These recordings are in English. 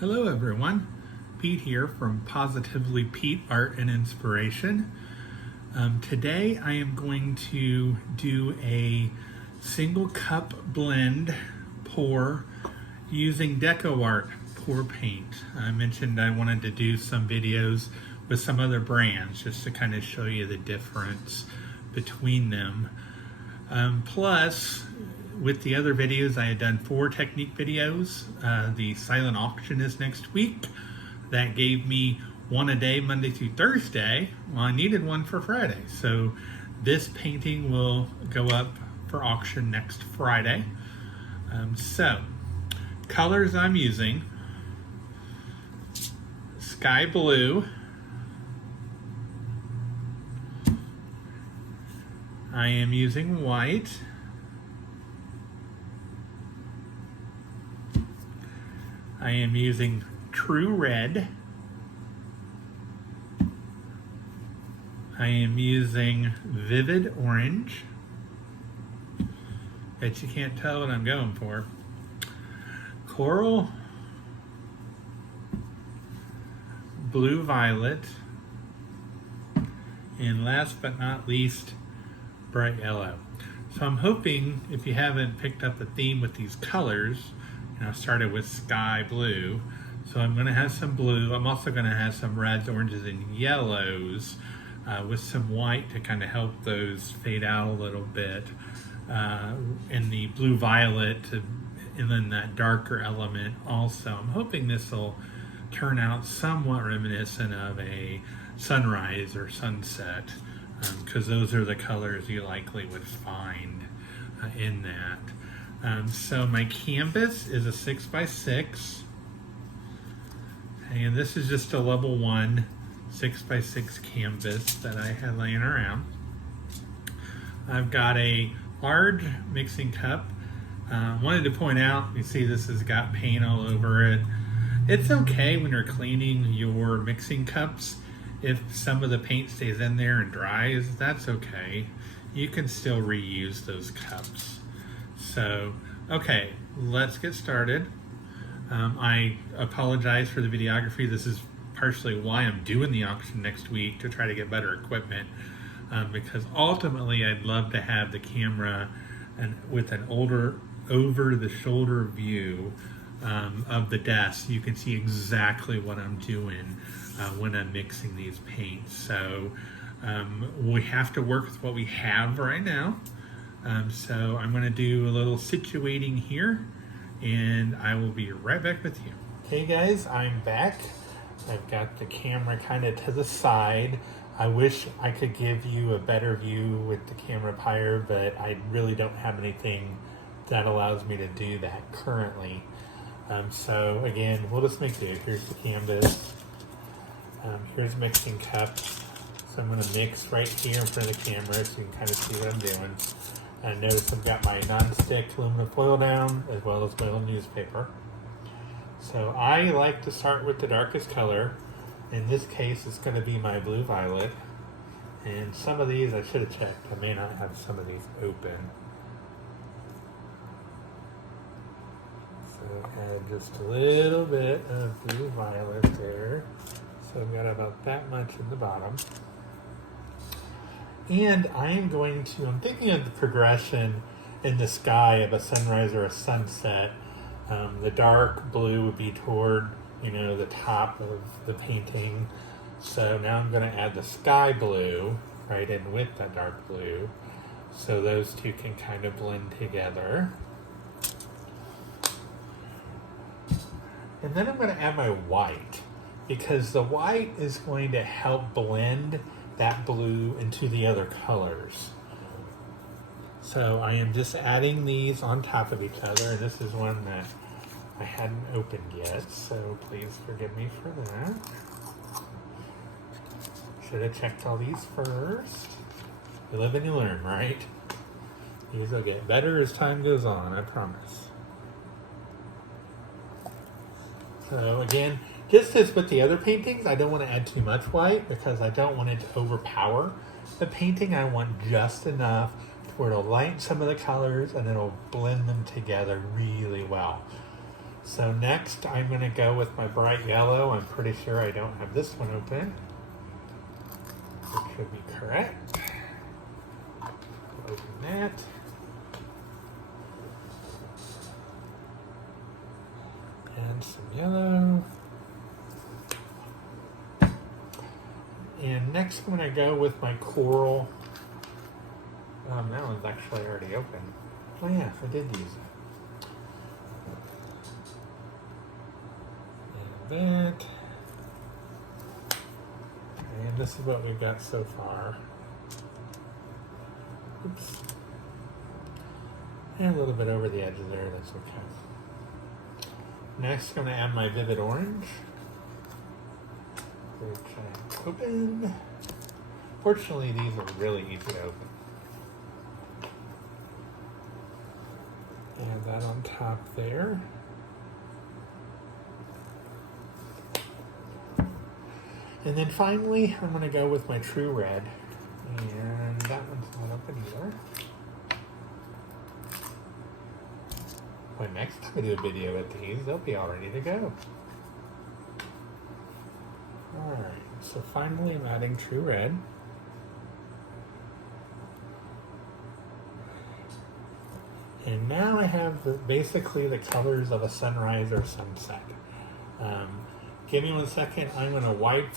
Hello everyone, Pete here from Positively Pete Art and Inspiration. Today I am going to do a single cup blend pour using Deco Art pour paint. I mentioned I wanted to do some videos with some other brands just to kind of show you the difference between them. Plus, with the other videos, I had done 4 technique videos. The silent auction is next week. That gave me one a day, Monday through Thursday. Well, I needed one for Friday. So this painting will go up for auction next Friday. So, colors I'm using: sky blue, I am using white, I am using true red, I am using vivid orange. Bet you can't tell what I'm going for. Coral, blue violet, and last but not least, bright yellow. So I'm hoping, if you haven't picked up the theme with these colors, I started with sky blue, so I'm going to have some blue. I'm also going to have some reds, oranges, and yellows with some white to kind of help those fade out a little bit. And the blue violet, and then that darker element also. I'm hoping this will turn out somewhat reminiscent of a sunrise or sunset, because those are the colors you likely would find in that. So my canvas is a 6x6, and this is just a level 1 6x6 canvas that I had laying around. I've got a large mixing cup. Wanted to point out, you see this has got paint all over it. It's okay when you're cleaning your mixing cups. If some of the paint stays in there and dries, that's okay. You can still reuse those cups. So, okay, let's get started. I apologize for the videography. This is partially why I'm doing the auction next week, to try to get better equipment, because ultimately I'd love to have the camera with an over-the-shoulder view of the desk. You can see exactly what I'm doing when I'm mixing these paints. So we have to work with what we have right now. So I'm going to do a little situating here, and I will be right back with you. Okay guys, I'm back. I've got the camera kind of to the side. I wish I could give you a better view with the camera up higher, but I really don't have anything that allows me to do that currently. So again, we'll just make do. Here's the canvas. Here's mixing cups. So I'm going to mix right here in front of the camera so you can kind of see what I'm doing. And notice I've got my non-stick aluminum foil down, as well as my little newspaper. So I like to start with the darkest color. In this case, it's going to be my blue violet. And some of these I should have checked. I may not have some of these open. So add just a little bit of blue violet there. So I've got about that much in the bottom. And I'm thinking of the progression in the sky of a sunrise or a sunset. The dark blue would be toward, the top of the painting. So now I'm going to add the sky blue right in with that dark blue, so those two can kind of blend together. And then I'm going to add my white, because the white is going to help blend that blue into the other colors. So I am just adding these on top of each other, and this is one that I hadn't opened yet, so please forgive me for that. Should have checked all these first. You live and you learn, right? These will get better as time goes on, I promise. So again, just as with the other paintings, I don't want to add too much white because I don't want it to overpower the painting. I want just enough where it'll lighten some of the colors and it'll blend them together really well. So next I'm going to go with my bright yellow. I'm pretty sure I don't have this one open, which should be correct. Open that. And some yellow. And next I'm going to go with my coral. That one's actually already open. Oh yeah, I did use it. And that. And this is what we've got so far. Oops. And a little bit over the edge of there, that's okay. Next, I'm going to add my vivid orange, which I open. Fortunately, these are really easy to open. Add that on top there. And then finally, I'm going to go with my true red. And that one's not open either. When next time I do a video with these, they'll be all ready to go. Alright, so finally I'm adding true red. And now I have basically the colors of a sunrise or sunset. Give me 1 second, I'm going to wipe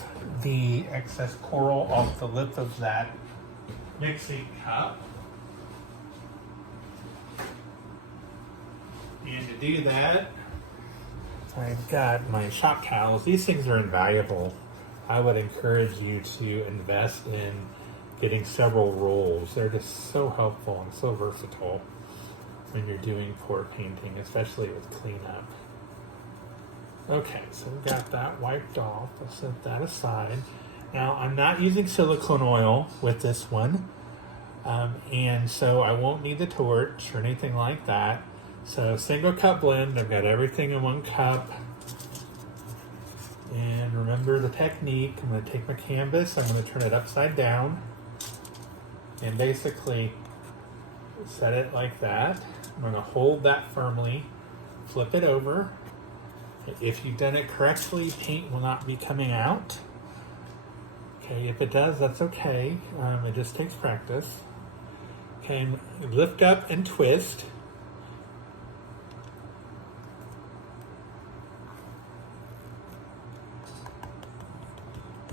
the excess coral off the lip of that mixing cup. And to do that, I've got my shop towels. These things are invaluable. I would encourage you to invest in getting several rolls. They're just so helpful and so versatile when you're doing pour painting, especially with cleanup. Okay, so we've got that wiped off. I'll set that aside. Now, I'm not using silicone oil with this one, and so I won't need the torch or anything like that. So single cup blend, I've got everything in 1 cup. And remember the technique, I'm going to take my canvas, I'm going to turn it upside down and basically set it like that. I'm going to hold that firmly, flip it over. If you've done it correctly, paint will not be coming out. Okay, if it does, that's okay. It just takes practice. Okay, lift up and twist.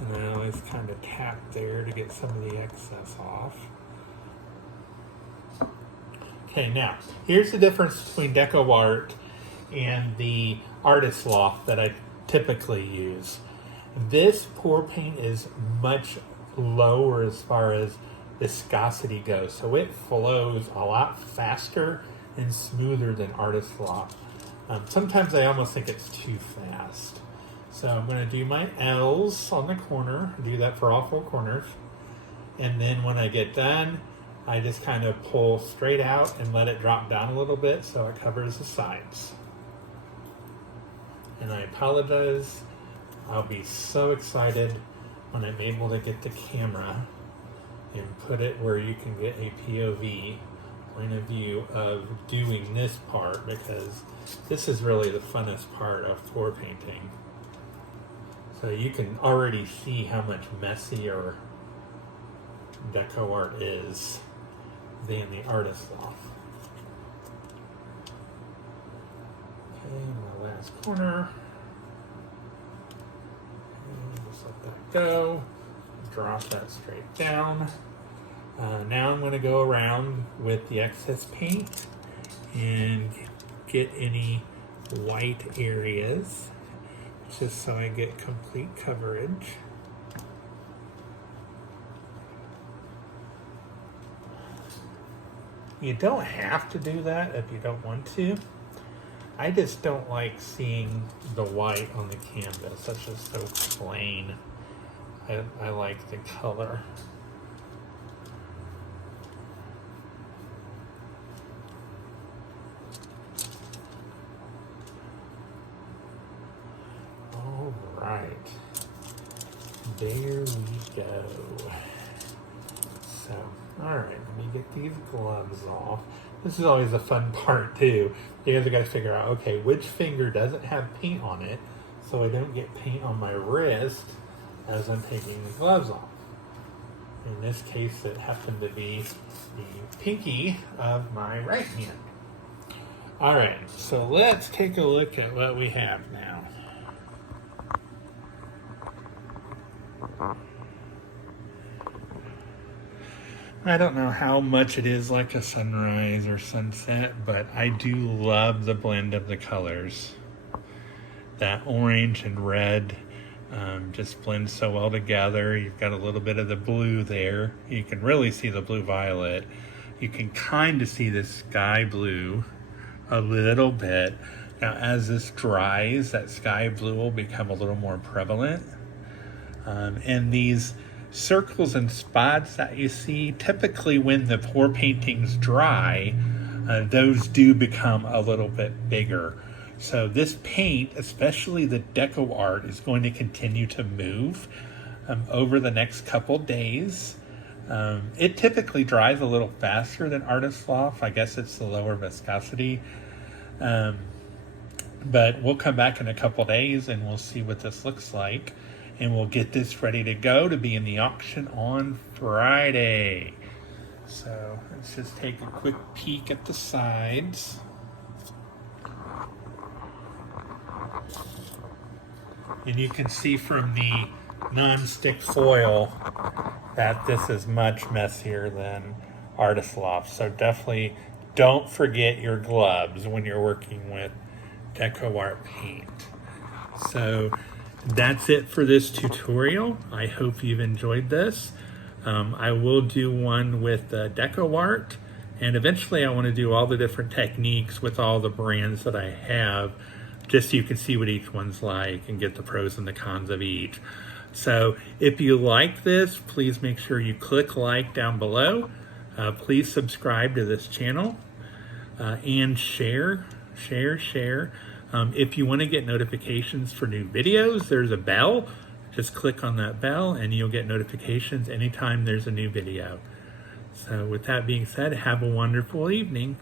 And I always kind of tap there to get some of the excess off. Okay, now, here's the difference between Deco Art and the Artist Loft that I typically use. This pour paint is much lower as far as viscosity goes, so it flows a lot faster and smoother than Artist Loft. Sometimes I almost think it's too fast. So I'm going to do my L's on the corner, do that for all 4 corners, and then when I get done, I just kind of pull straight out and let it drop down a little bit so it covers the sides. And I apologize, I'll be so excited when I'm able to get the camera and put it where you can get a POV, point of view of doing this part, because this is really the funnest part of pour painting. So you can already see how much messier Deco Art is than the Artist Loft. Okay, my last corner. And just let that go. Drop that straight down. Now I'm going to go around with the excess paint and get any white areas, just so I get complete coverage. You don't have to do that if you don't want to. I just don't like seeing the white on the canvas. That's just so plain. I like the color. All right. There we go. So, all right, let me get these gloves off. This is always the fun part too. You guys have got to figure out, okay, which finger doesn't have paint on it so I don't get paint on my wrist as I'm taking the gloves off. In this case, it happened to be the pinky of my right hand. All right, so let's take a look at what we have now. I don't know how much it is like a sunrise or sunset, but I do love the blend of the colors. That orange and red just blends so well together. You've got a little bit of the blue there. You can really see the blue violet. You can kind of see the sky blue a little bit. Now as this dries, that sky blue will become a little more prevalent. And these circles and spots that you see, typically when the pour paintings dry, those do become a little bit bigger. So this paint, especially the Deco Art, is going to continue to move over the next couple days. It typically dries a little faster than Artist Loft. I guess it's the lower viscosity. But we'll come back in a couple days and we'll see what this looks like. And we'll get this ready to go to be in the auction on Friday. So let's just take a quick peek at the sides. And you can see from the non-stick foil that this is much messier than Artist Loft. So definitely don't forget your gloves when you're working with Deco Art paint. So that's it for this tutorial. I hope you've enjoyed this. I will do one with Deco Art, and eventually I want to do all the different techniques with all the brands that I have, just so you can see what each one's like and get the pros and the cons of each. So if you like this, please make sure you click like down below. Please subscribe to this channel and share. If you want to get notifications for new videos, there's a bell. Just click on that bell and you'll get notifications anytime there's a new video. So with that being said, have a wonderful evening.